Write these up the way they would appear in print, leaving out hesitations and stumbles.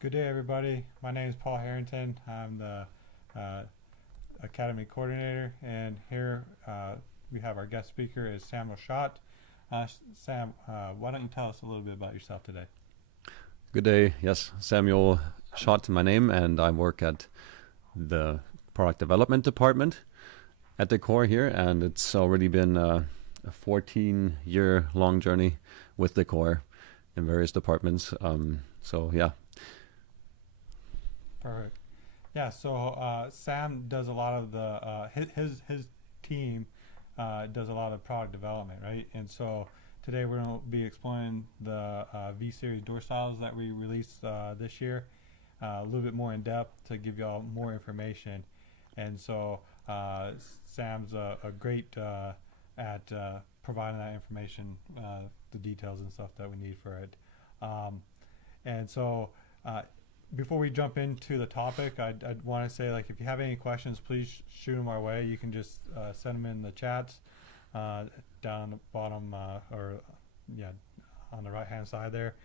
Good day, everybody. My name is Paul Harrington. I'm the uh, Academy Coordinator, and here we have our guest speaker is Samuel Schott. Sam, why don't you tell us a little bit about yourself today? Good day. Yes, Samuel Schott, my name, and I work at the product development department at Decor here, and it's already been a 14-year long journey with Decor in various departments. So yeah. Perfect. Yeah. So Sam does a lot of the his team does a lot of product development, right? And so today we're going to be exploring the V Series door styles that we released this year, a little bit more in depth to give y'all more information. And so Sam's a great at providing that information, the details and stuff that we need for it. And so before we jump into the topic, I'd want to say, like, if you have any questions, please shoot them our way. You can just send them in the chats down on the bottom, or yeah, on the right hand side there,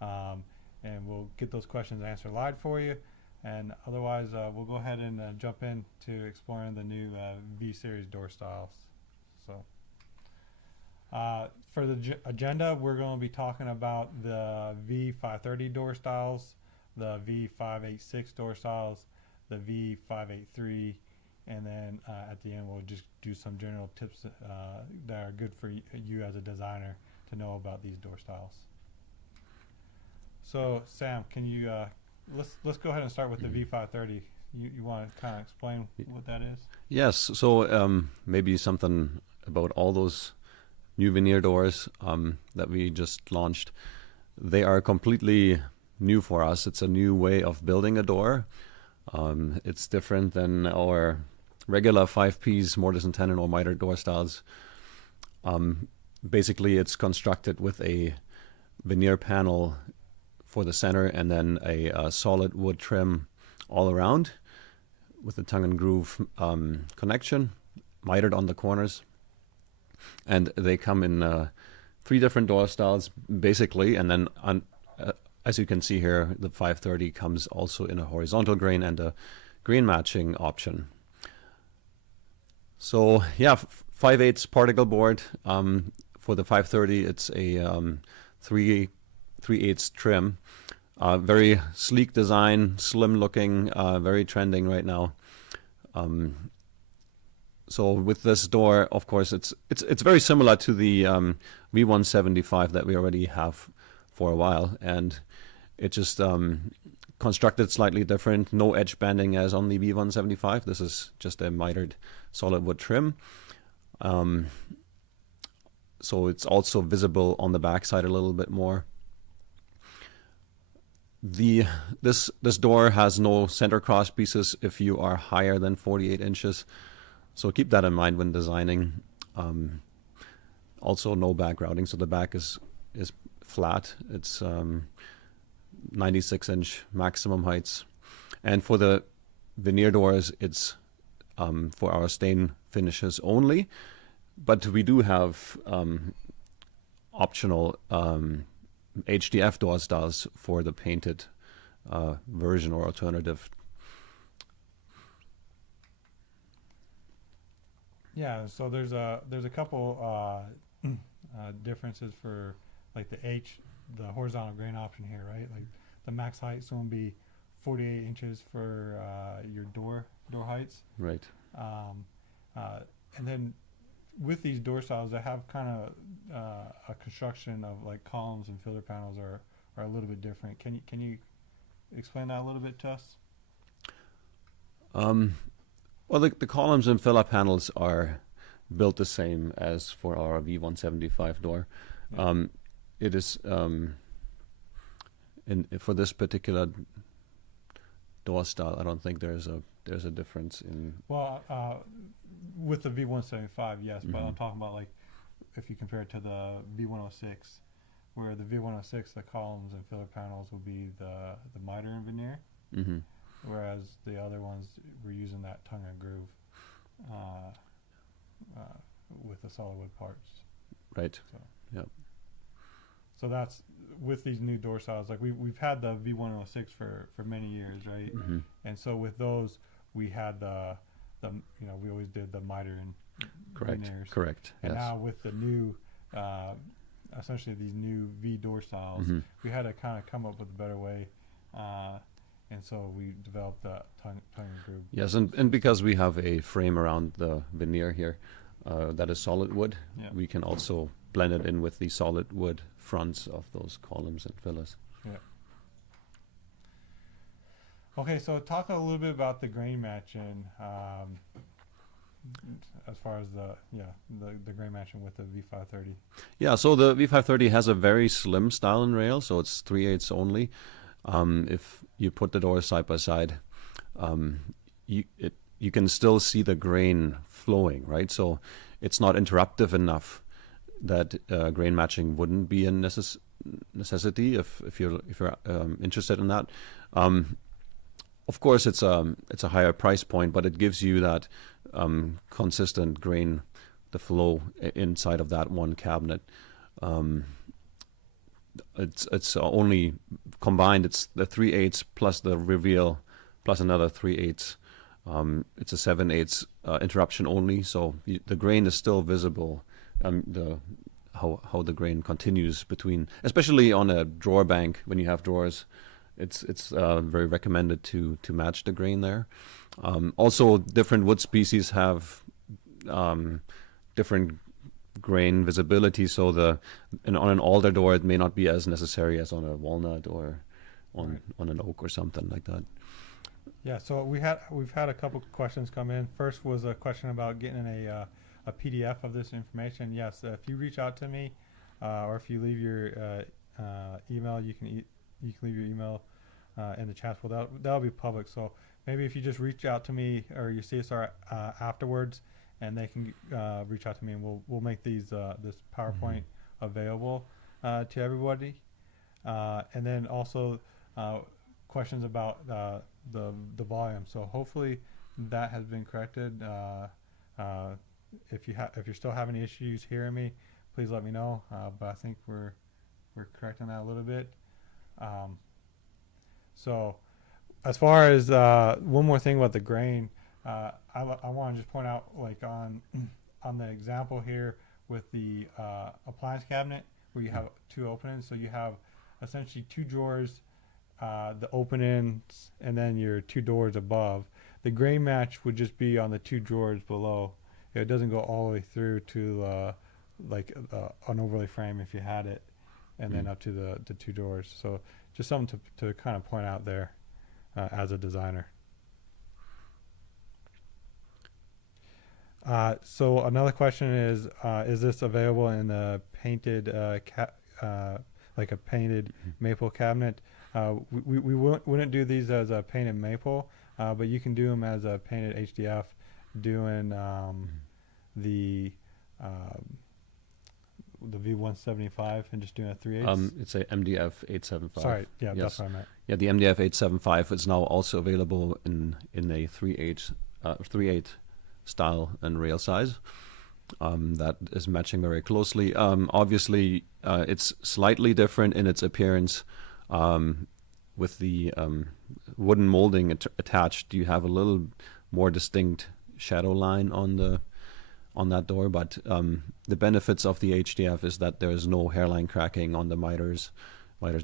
and we'll get those questions answered live for you. And otherwise, we'll go ahead and jump into exploring the new V Series door styles. So for the agenda, we're going to be talking about the V530 door styles, the V586 door styles, the V583, and then at the end we'll just do some general tips that are good for you as a designer to know about these door styles. So Sam, can you let's go ahead and start with the V530. You want to kind of explain what that is? Yes. So maybe something about all those new veneer doors that we just launched. They are completely new for us. It's a new way of building a door. It's different than our regular 5-piece mortise and tenon or mitered door styles. Basically, it's constructed with a veneer panel for the center and then a solid wood trim all around with the tongue and groove connection, mitered on the corners. And they come in 3 different door styles, basically, and then as you can see here, the 530 comes also in a horizontal grain and a grain matching option. So yeah, 5/8 particle board. For the 530, it's a 3/8 trim. Very sleek design, slim looking, very trending right now. So with this door, of course, it's very similar to the V175 that we already have for a while, and it just constructed slightly different. No edge banding as on the V175. This is just a mitered solid wood trim. So it's also visible on the backside a little bit more. This door has no center cross pieces if you are higher than 48 inches. So keep that in mind when designing. Also no back routing, so the back is flat. It's 96-inch maximum heights. And for the veneer doors, it's for our stain finishes only. But we do have optional HDF door styles for the painted version or alternative. Yeah, so there's a couple differences for like the horizontal grain option here, right? Like the max height is going to be 48 inches for your door heights. Right. And then with these door styles, they have kind of a construction of like columns and filler panels are a little bit different. Can you explain that a little bit to us? Well, the columns and filler panels are built the same as for our V175 door. Yeah. It is for this particular door style. I don't think there's a difference in. Well, with the V175, yes, but I'm talking about like if you compare it to the V106, where the V106, the columns and filler panels will be the miter and veneer, whereas the other ones we're using that tongue and groove with the solid wood parts. Right. So. Yep. so that's with these new door styles. Like we've had the V106 for many years, right? Hmm. And so with those, we had the we always did the miter and Correct. veneers. Correct. And Yes. now with the new, essentially these new V door styles, Hmm. we had to kind of come up with a better way, and so we developed the tongue and groove. Yes, and because we have a frame around the veneer here that is solid wood, Yeah. we can also blend it in with the solid wood fronts of those columns and pillars. Okay, so talk a little bit about the grain matching, as far as the grain matching with the V530. Yeah, so the V530 has a very slim style and rail, so it's 3/8 only. If you put the doors side by side, you can still see the grain flowing, right? So it's not interruptive enough that grain matching wouldn't be a necessity if you're interested in that. Of course, it's a higher price point, but it gives you that consistent grain, the flow inside of that one cabinet. It's only combined. It's the 3/8 plus the reveal plus another 3/8. It's a 7/8 interruption only, so the grain is still visible. How the grain continues between, especially on a drawer bank when you have drawers. It's very recommended to match the grain there. Also, different wood species have different grain visibility, so on an alder door it may not be as necessary as on a walnut or on an oak or something like that. Yeah, so we've had a couple questions come in. First was a question about getting a PDF of this information. Yes, if you reach out to me, or if you leave your email, you can leave your email in the chat. Well, that'll be public. So maybe if you just reach out to me or your CSR afterwards, and they can reach out to me, and we'll make this PowerPoint available to everybody. And then also questions about the volume. So hopefully that has been corrected. If you're still having issues hearing me, please let me know. But I think we're correcting that a little bit. So as far as one more thing about the grain, I want to just point out, like on the example here with the appliance cabinet, where you have two openings. So you have essentially two drawers, the openings, and then your two doors above. The grain match would just be on the two drawers below. It doesn't go all the way through to an overlay frame if you had it, and then up to the two doors. So just something to kind of point out there as a designer. So another question is this available in a painted like a painted maple cabinet? We wouldn't do these as a painted maple, but you can do them as a painted HDF, doing the V175 and just doing a 3/8. It's a MDF 875. Sorry, yeah, Yes. that's what I meant. Yeah, the MDF 875 is now also available in a 3/8 style and rail size. That is matching very closely. Obviously, it's slightly different in its appearance. With the wooden molding attached, you have a little more distinct shadow line on that door. But the benefits of the HDF is that there is no hairline cracking on the miters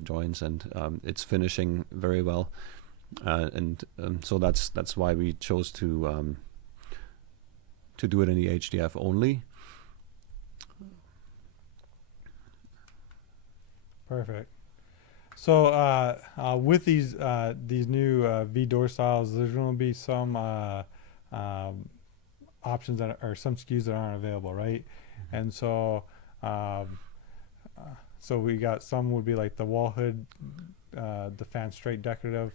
joints, and it's finishing very well. So that's why we chose to do it in the HDF only. Perfect. So with these new V door styles, there's going to be some options or some SKUs that aren't available, right? And so so we got some would be like the wall hood, the fan straight decorative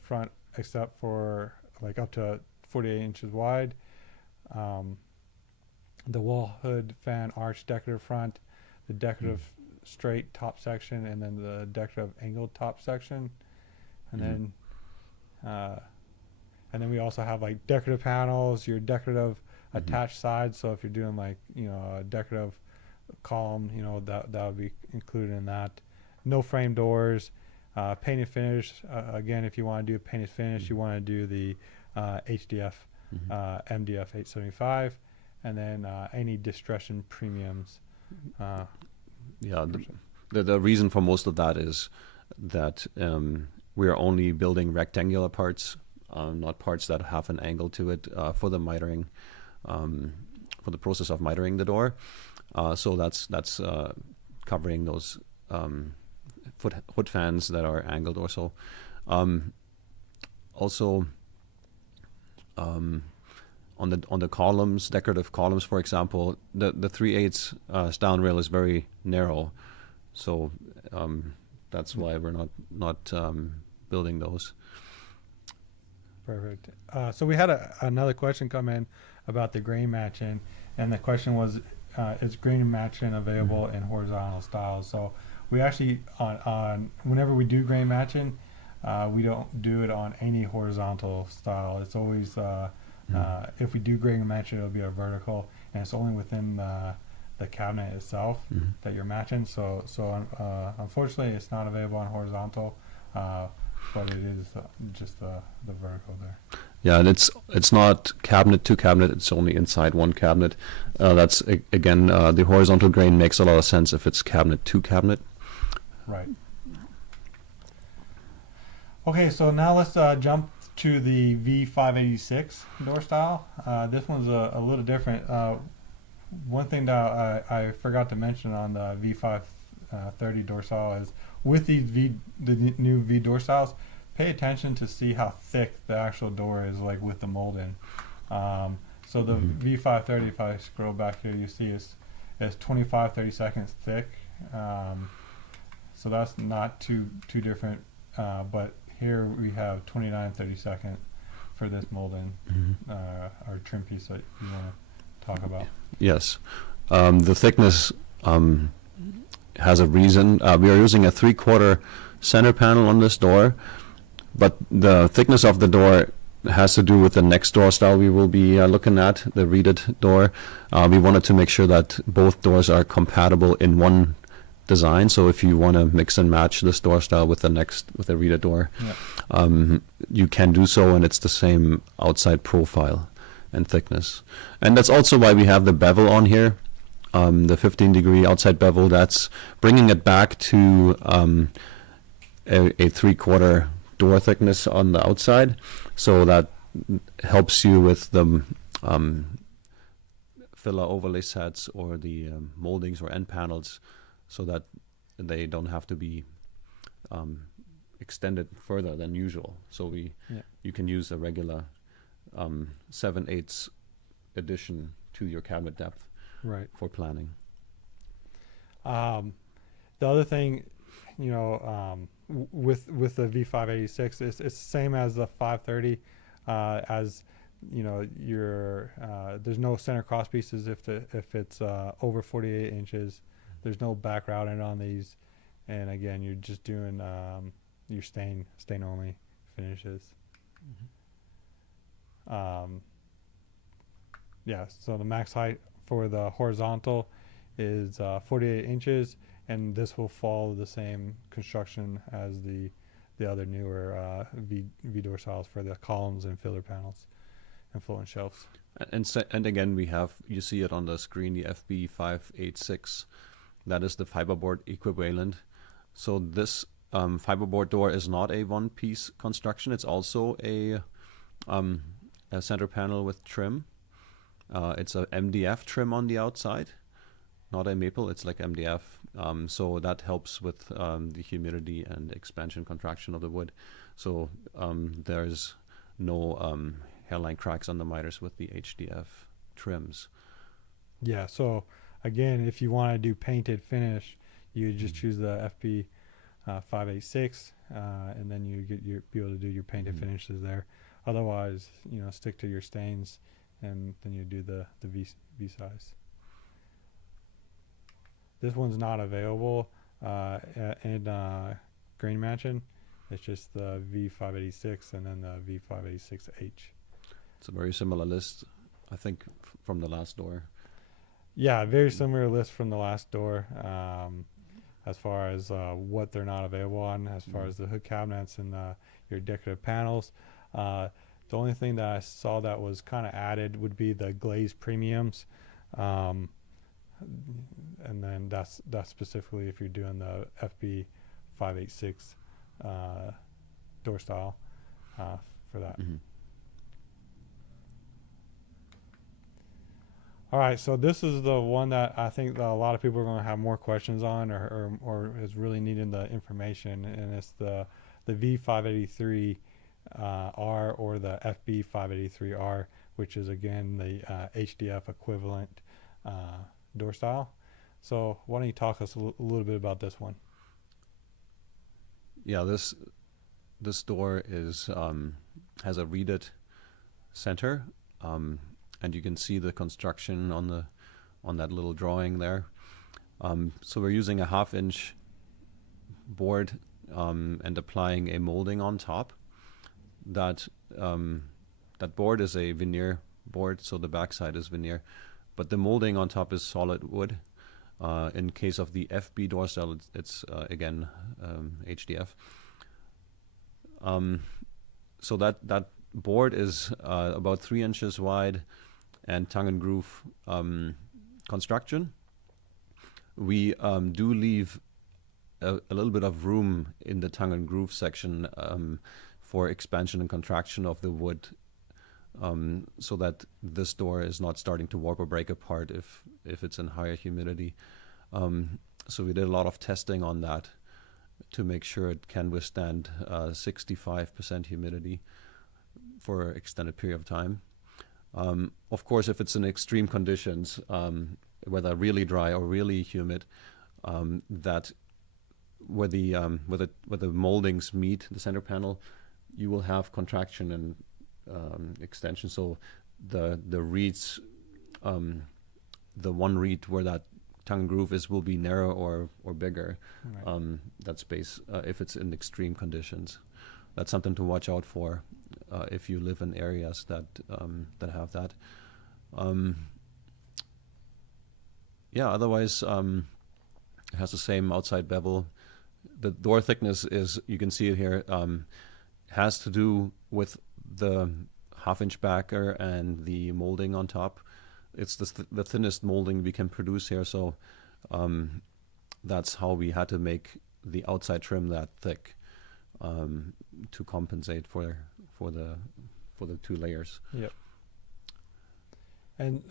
front, except for like up to 48 inches wide. The wall hood fan arch decorative front, the decorative straight top section, and then the decorative angled top section, and then we also have like decorative panels, your decorative attached sides. So if you're doing like a decorative column, that would be included in that. No frame doors, painted finish. Again, if you want to do a painted finish, you want to do the HDF, MDF 875, and then any distressing premiums. Yeah, the reason for most of that is that we are only building rectangular parts, not parts that have an angle to it for the mitering, for the process of mitering the door. So that's covering those hood fans that are angled or so. Also, on the columns, decorative columns, for example, the 3/8 down rail is very narrow, so that's why we're not building those. Perfect. So we had another question come in about the grain matching, and the question was, is grain matching available in horizontal styles? So we actually on whenever we do grain matching, we don't do it on any horizontal style. It's always if we do grain matching, it'll be a vertical, and it's only within the cabinet itself that you're matching. So unfortunately, it's not available on horizontal, but it is just the vertical there. Yeah, and it's not cabinet to cabinet. It's only inside one cabinet. That's again the horizontal grain makes a lot of sense if it's cabinet to cabinet. Right. Okay, so now let's jump to the V586 door style. This one's a little different. One thing that I forgot to mention on the V530 door style is with the new V door styles, pay attention to see how thick the actual door is, like with the molding. So the V530, if I scroll back here, you see it's 25-30 seconds thick. So that's not too different, but here we have 29-30 seconds for this molding or trim piece that you want to talk about. Yes, the thickness has a reason. We are using a 3/4 center panel on this door, but the thickness of the door has to do with the next door style we will be looking at, the reeded door. We wanted to make sure that both doors are compatible in one design. So if you want to mix and match this door style with the reeded door, you can do so, and it's the same outside profile and thickness. And that's also why we have the bevel on here, the 15-degree outside bevel. That's bringing it back to a 3/4 door thickness on the outside, so that helps you with the filler overlay sets or the moldings or end panels, so that they don't have to be extended further than usual. So you can use a regular 7/8 addition to your cabinet depth, right, for planning. The other thing, with the V586, it's the same as the 530. As there's no center cross pieces if it's over 48 inches. There's no back routing on these, and again, you're just doing your stain only finishes. So the max height for the horizontal is 48 inches, and this will follow the same construction as the other newer V door styles for the columns and filler panels and floating shelves. And again, you see it on the screen, the FB586. That is the fiberboard equivalent. So this fiberboard door is not a one-piece construction. It's also a center panel with trim. It's a MDF trim on the outside, not a maple. It's like MDF. So that helps with the humidity and expansion contraction of the wood. So there's no hairline cracks on the miters with the HDF trims. Yeah. So again, if you want to do painted finish, you just choose the FB 586, and then you be able to do your painted finishes there. Otherwise, stick to your stains, and then you do the V size. This one's not available in grain matching. It's just the V586 and then the V586H. It's a very similar list, I think, from the last door. Yeah, very similar list from the last door. As far as what they're not available on, as far Mhm. as the hood cabinets and your decorative panels. Uh, the only thing that I saw that was kind of added would be the glazed premiums, um, and then that's specifically if you're doing the FB 586 uh, door style uh, for that. Mhm. All right, so this is the one that I think that a lot of people are going to have more questions on, or is really needing the information, and it's the V583 R or the FB 583R, which is again the HDF equivalent door style. So why don't you talk us a little bit about this one? Yeah, this door is has a reeded center, um, and you can see the construction on that little drawing there. So we're using a 1/2 inch board and applying a molding on top. That that board is a veneer board, so the backside is veneer, but the molding on top is solid wood. In case of the FB door style, it's again HDF. So that board is about 3 inches wide and tongue and groove construction. We do leave a little bit of room in the tongue and groove section for expansion and contraction of the wood, so that this door is not starting to warp or break apart if it's in higher humidity. So we did a lot of testing on that to make sure it can withstand 65% humidity for an extended period of time. Of course, if it's in extreme conditions, whether really dry or really humid, that where the moldings meet the center panel, you will have contraction and extension. So the reeds, the one reed where that tongue groove is will be narrow or bigger. Right. That space, if it's in extreme conditions, that's something to watch out for if you live in areas that have that. Yeah. Otherwise, it has the same outside bevel. The door thickness is, you can see it here, has to do with the 1/2 inch backer and the molding on top. It's the thinnest molding we can produce here, so that's how we had to make the outside trim that thick, to compensate for the 2 layers. Yep. And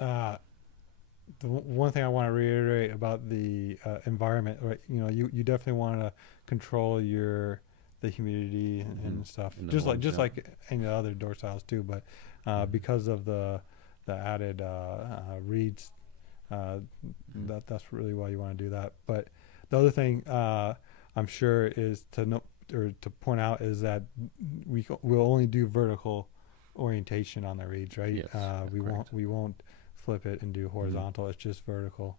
the one thing I want to reiterate about the environment, right? You definitely want to control the humidity and stuff, In the just homes, yeah. like any other door styles too. But because of the added reeds, that's really why you want to do that. But the other thing I'm sure is to know or to point out is that we'll only do vertical orientation on the reeds, right? Yes, We correct. won't flip it and do horizontal. It's just vertical.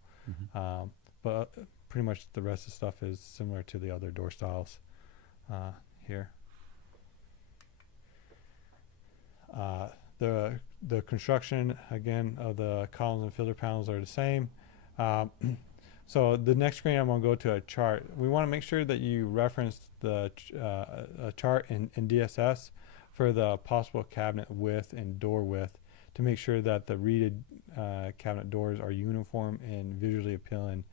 But pretty much the rest of the stuff is similar to the other door styles here. The construction again of the columns and filter panels are the same. So the next screen I'm going to go to a chart. We want to make sure that you reference the a chart in DSS for the possible cabinet width and door width to make sure that the reeded cabinet doors are uniform and visually appealing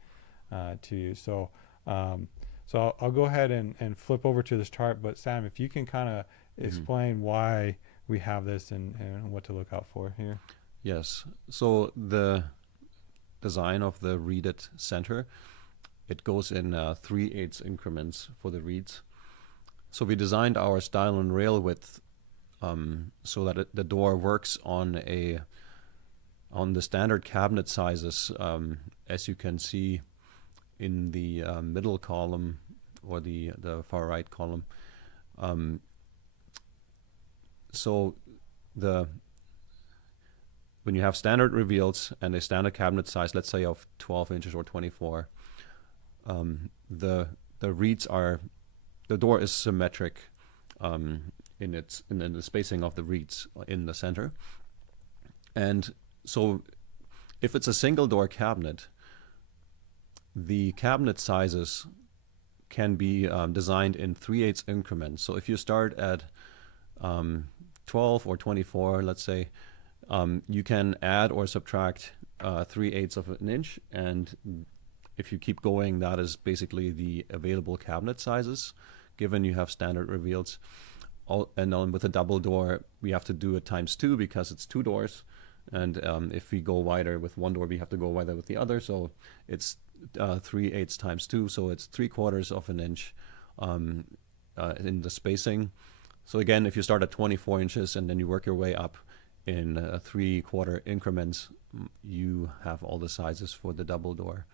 to you. So I'll go ahead and flip over to this chart. But Sam, if you can kind of explain why we have this and what to look out for here. Yes. So the design of the reeded center, it goes in 3/8 increments for the reeds. So we designed our style and rail width so that the door works on the standard cabinet sizes, as you can see in the middle column or the far right column. So when you have standard reveals and a standard cabinet size, let's say of 12 inches or 24, the reeds are, the door is symmetric in the spacing of the reeds in the center, and so if it's a single door cabinet, the cabinet sizes can be designed in 3/8 increments. So if you start at 12 or 24, let's say, you can add or subtract 3/8 of an inch, and if you keep going, that is basically the available cabinet sizes, given you have standard reveals. And then with a double door, we have to do it ×2 because it's 2 doors. And if we go wider with one door, we have to go wider with the other. So it's 3/8 ×2, so it's 3/4 of an inch in the spacing. So again, if you start at 24 inches and then you work your way up in 3/4 increments, you have all the sizes for the double door.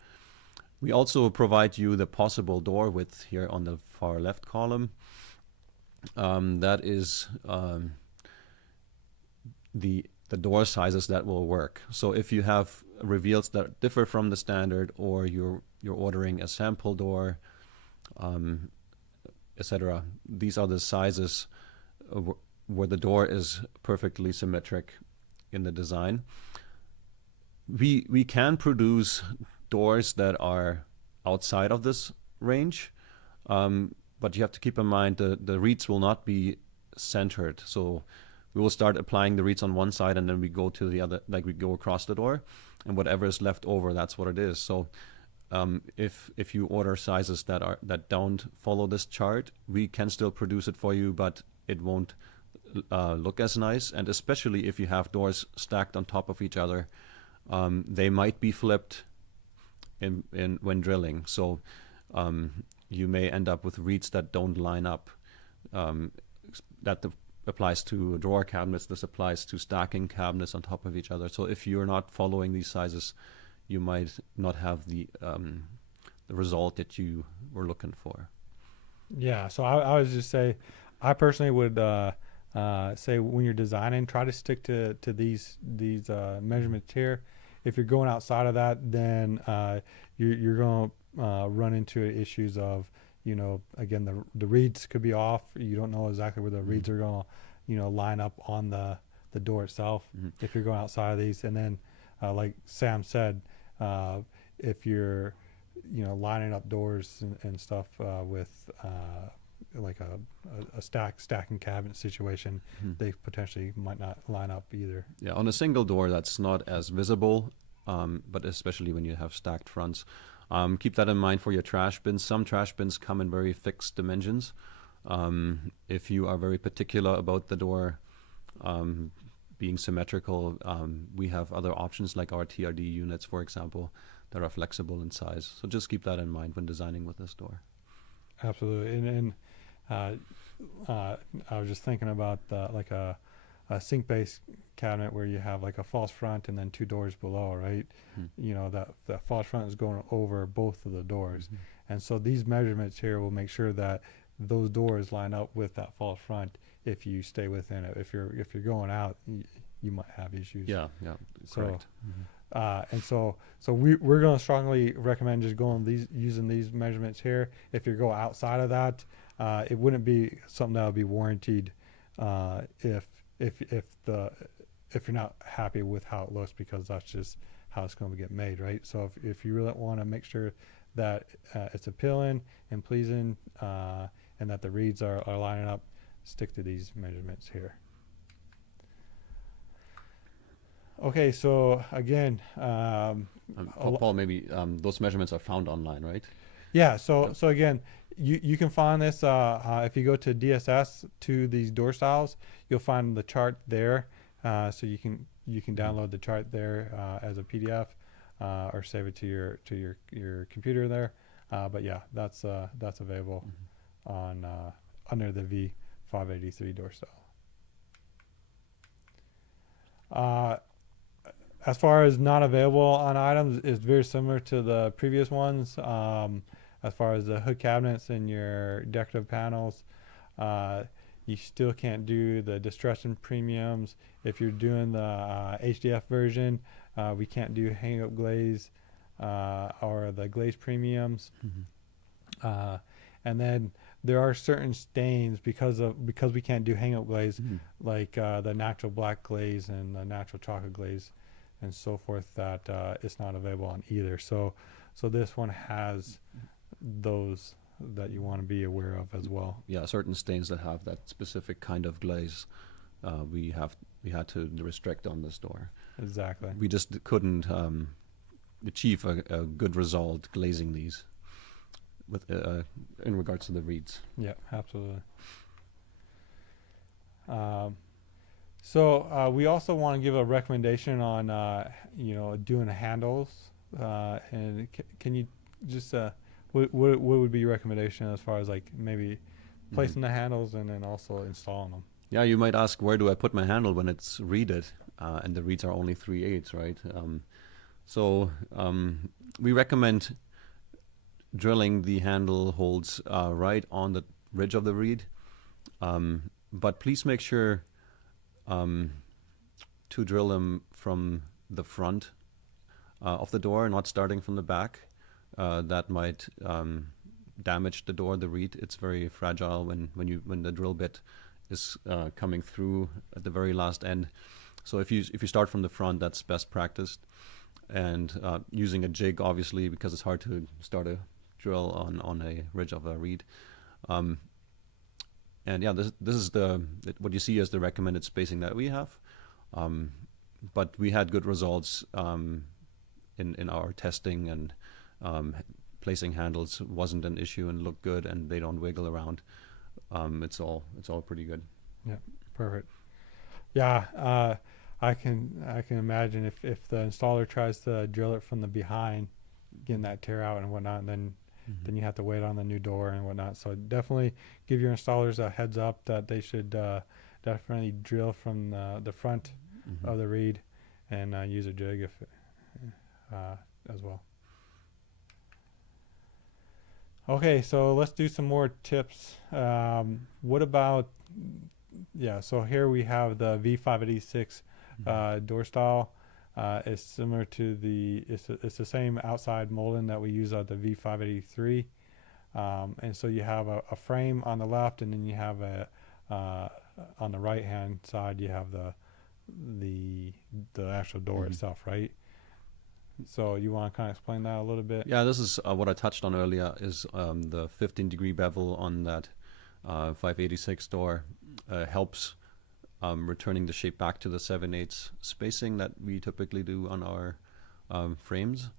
We also provide you the possible door width here on the far left column. That is the door sizes that will work. So if you have reveals that differ from the standard, or you're ordering a sample door, etc., these are the sizes where the door is perfectly symmetric in the design. We can produce doors that are outside of this range, but you have to keep in mind the reeds will not be centered. So we will start applying the reeds on one side, and then we go to the other, like we go across the door, and whatever is left over, that's what it is. So if you order sizes that don't follow this chart, we can still produce it for you, but it won't look as nice. And especially if you have doors stacked on top of each other, they might be flipped in when drilling. So you may end up with reeds that don't line up. That applies to drawer cabinets. This applies to stacking cabinets on top of each other. So if you're not following these sizes, you might not have the result that you were looking for. Yeah, so I would just say, I personally would say when you're designing, try to stick to these measurements here. If you're going outside of that, then you're going to run into issues of, again, the reeds could be off. You don't know exactly where the reeds are going to, line up on the door itself if you're going outside of these. And then, like Sam said, if you're, lining up doors and stuff with like a stacking cabinet situation, they potentially might not line up either. Yeah, on a single door, that's not as visible, but especially when you have stacked fronts. Keep that in mind for your trash bins. Some trash bins come in very fixed dimensions. If you are very particular about the door being symmetrical, we have other options like our TRD units, for example, that are flexible in size. So just keep that in mind when designing with this door. Absolutely. And I was just thinking about like a sink-based cabinet where you have like a false front and then 2 doors below, right? That false front is going over both of the doors. And so these measurements here will make sure that those doors line up with that false front if you stay within it. If you're going out, you might have issues. Yeah, correct. And so we're going to strongly recommend just using these measurements here. If you go outside of that, it wouldn't be something that would be warranted if you're not happy with how it looks, because that's just how it's going to get made, right? So if you really want to make sure that it's appealing and pleasing, and that the reeds are lining up, stick to these measurements here. Okay, so again, Paul, maybe those measurements are found online, right? Yeah. So again, you can find this if you go to DSS to these door styles, you'll find the chart there. So you can download the chart there as a PDF or save it to your computer there. But yeah, that's available on under the V583 door style. As far as not available on items, it's very similar to the previous ones. As far as the hood cabinets and your decorative panels, you still can't do the distressing premiums. If you're doing the HDF version, we can't do hang-up glaze or the glaze premiums. And then there are certain stains because we can't do hang-up glaze, like the natural black glaze and the natural chocolate glaze and so forth that it's not available on either. So this one has those that you want to be aware of as well. Yeah, certain stains that have that specific kind of glaze, we had to restrict on this door. Exactly. We just couldn't achieve a good result glazing these with in regards to the reeds. Yeah, absolutely. So we also want to give a recommendation on doing handles, and can you just what would be your recommendation as far as like maybe placing the handles and then also installing them? Yeah, you might ask, where do I put my handle when it's reeded, and the reeds are only 3/8, right? So we recommend drilling the handle holes right on the ridge of the reed, but please make sure to drill them from the front of the door, not starting from the back. That might damage the door, the reed. It's very fragile when the drill bit is coming through at the very last end. So if you start from the front, that's best practice. And using a jig, obviously, because it's hard to start a drill on a ridge of a reed. And yeah, this is what you see as the recommended spacing that we have. But we had good results in our testing, and placing handles wasn't an issue and looked good, and they don't wiggle around. It's all pretty good. Yeah, perfect. Yeah, I can imagine if the installer tries to drill it from the behind, getting that tear out and whatnot, and then you have to wait on the new door and whatnot. So definitely give your installers a heads up that they should definitely drill from the front of the reed and use a jig as well. Okay, so let's do some more tips. What about, so here we have the V586 door style. It's similar to it's the same outside molding that we use on the V583. And so you have a frame on the left, and then you have on the right hand side you have the actual door itself, right? So you want to kind of explain that a little bit? Yeah, this is what I touched on earlier, is the 15-degree bevel on that 586 door helps returning the shape back to the 7/8 spacing that we typically do on our frames.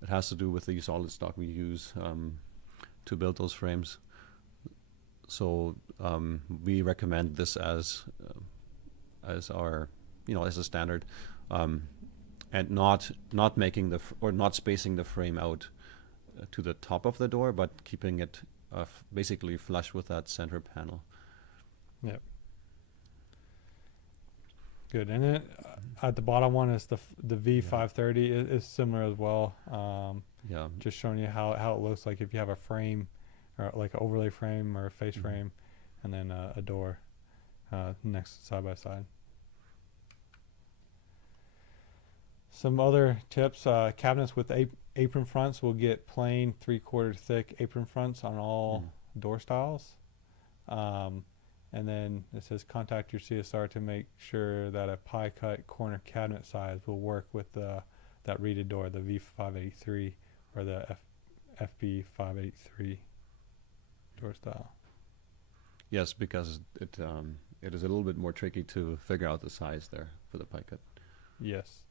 It has to do with the solid stock we use to build those frames. So we recommend this as our, as a standard. And not making not spacing the frame out to the top of the door, but keeping it basically flush with that center panel. Yep. Good. And then at the bottom one is the V530 is similar as well. Just showing you how it looks like if you have a frame, or like an overlay frame or a face frame, and then a door next side by side. Some other tips: cabinets with apron fronts will get plain 3/4 thick apron fronts on all door styles. And then it says contact your CSR to make sure that a pie cut corner cabinet size will work with that reeded door, the V583 or the FB583 door style. Yes, because it is a little bit more tricky to figure out the size there for the pie cut. Yes.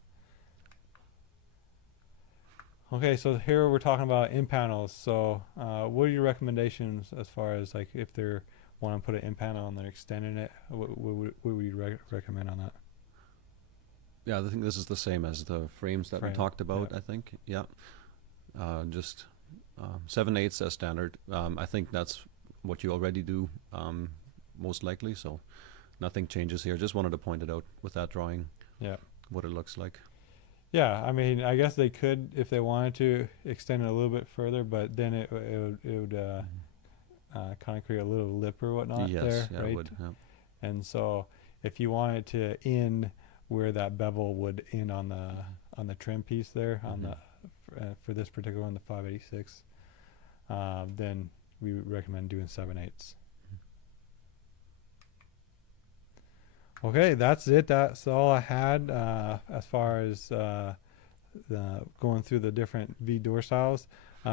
Okay, so here we're talking about in panels. So what are your recommendations as far as like if they're want to put an in panel and they're extending it? What would you recommend on that? Yeah, I think this is the same as the frames that we talked about. Yeah. I think, just 7/8 as standard. I think that's what you already do, most likely. So nothing changes here. Just wanted to point it out with that drawing. Yeah. What it looks like. Yeah, I mean, I guess they could, if they wanted to, extend it a little bit further, but then it would kind of create a little lip or whatnot there, yeah, right? it would. Yeah. And so, if you wanted to end where that bevel would end on the trim piece there on the for this particular one, the 586, then we would recommend doing 7/8. Okay, that's it. That's all I had as far as going through the different V door styles.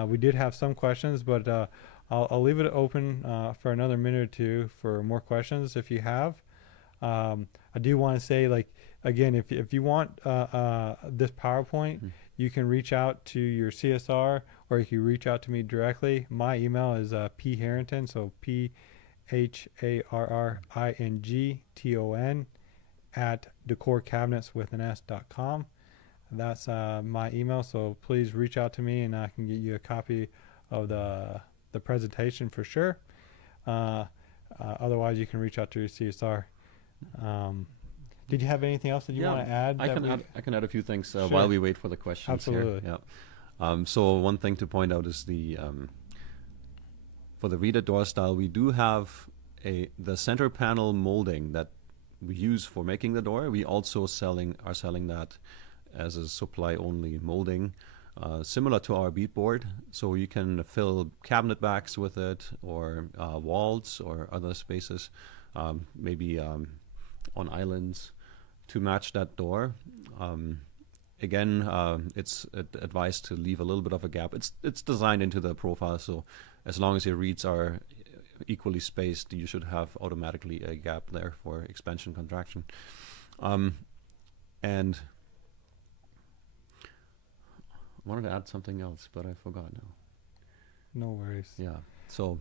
We did have some questions, but I'll leave it open for another minute or two for more questions if you have. I do want to say, like, again, if you want this PowerPoint, you can reach out to your CSR, or you can reach out to me directly. My email is P Harrington, so PHarrington at decorcabinets.com. That's my email, so please reach out to me, and I can get you a copy of the presentation for sure. Otherwise, you can reach out to your CSR. Did you have anything else that you want to add? I can add a few things Sure. while we wait for the questions. Absolutely. Here. Yeah. So one thing to point out is for the reeded door style, we do have the center panel molding that we use for making the door. We also are selling that as a supply only molding, similar to our beadboard. So you can fill cabinet backs with it, or walls or other spaces, maybe on islands to match that door. Again, it's advised to leave a little bit of a gap. It's designed into the profile, so as long as your reeds are equally spaced, you should have automatically a gap there for expansion, contraction. And I wanted to add something else, but I forgot now. No worries. Yeah. So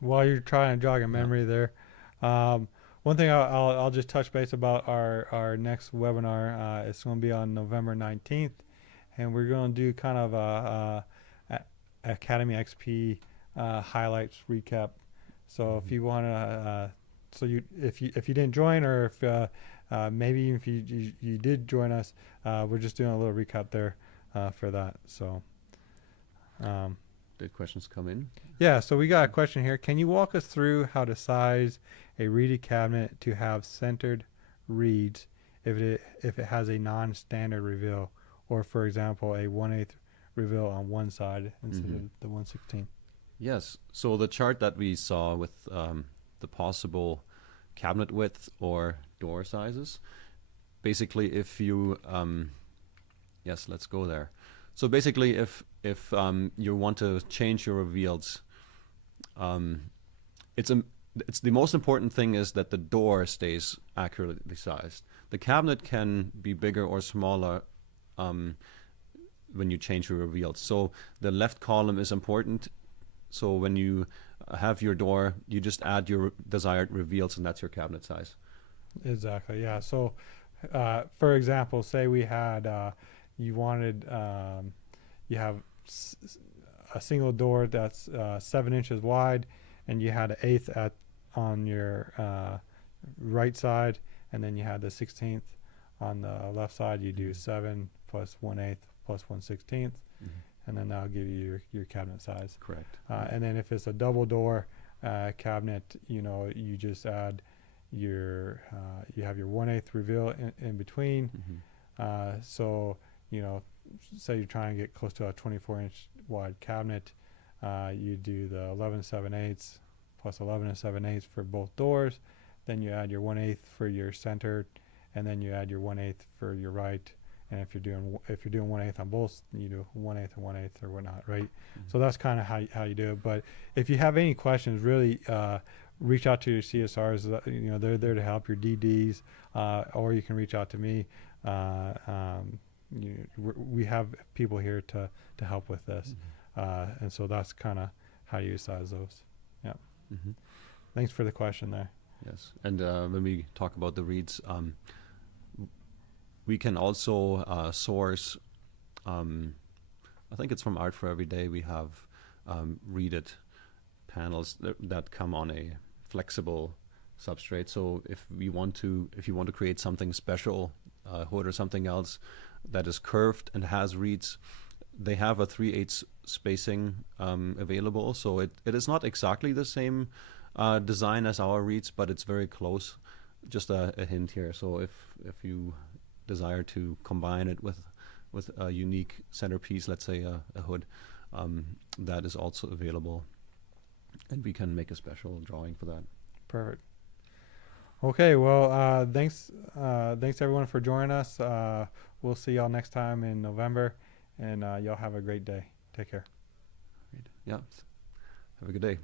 while you're trying to jog a memory there, one thing I'll just touch base about our next webinar. It's going to be on November 19th, and we're going to do kind of a Academy XP highlights recap. So if you want to, if you didn't join, or if maybe if you did join us, we're just doing a little recap there for that. So. Did questions come in? Yeah, so we got a question here. Can you walk us through how to size a reeded cabinet to have centered reeds if it has a non-standard reveal, or for example a 1/8 reveal on one side instead of the 1/16? Yes. So the chart that we saw with the possible cabinet width or door sizes, basically if you yes, let's go there. So basically, if you want to change your reveals, it's the most important thing is that the door stays accurately sized. The cabinet can be bigger or smaller when you change your reveals. So the left column is important. So when you have your door, you just add your desired reveals, and that's your cabinet size. Exactly. Yeah. So, for example, say we had. You wanted, you have a single door that's 7 inches wide, and you had an 1/8 on your right side, and then you had the 1/16 on the left side. You do 7 plus 1/8 plus 1/16, and then that'll give you your cabinet size. Correct. And then if it's a double door cabinet, you just add your you have your 1/8 reveal in between. So say you're trying to get close to a 24-inch wide cabinet, you do the 11 7/8 plus 11 7/8 for both doors. Then you add your 1/8 for your center, and then you add your 1/8 for your right. And if you're doing 1/8 on both, you do 1/8 and 1/8 or whatnot, right? So that's kind of how you do it. But if you have any questions, really reach out to your CSRs. They're there to help, your DDs, or you can reach out to me. We have people here to help with this, and so that's kind of how you size those. Yeah. Thanks for the question there. Yes, and when we talk about the reeds, we can also source. I think it's from Art for Every Day. We have reeded panels that come on a flexible substrate. So if you want to create something special, hood or something else that is curved and has reeds, they have a 3/8 spacing available. So it is not exactly the same design as our reeds, but it's very close. Just a hint here. So if you desire to combine it with a unique centerpiece, let's say a hood, that is also available, and we can make a special drawing for that. Perfect. Okay, well, thanks everyone for joining us. We'll see y'all next time in November, and y'all have a great day. Take care. Great. Yeah. Have a good day.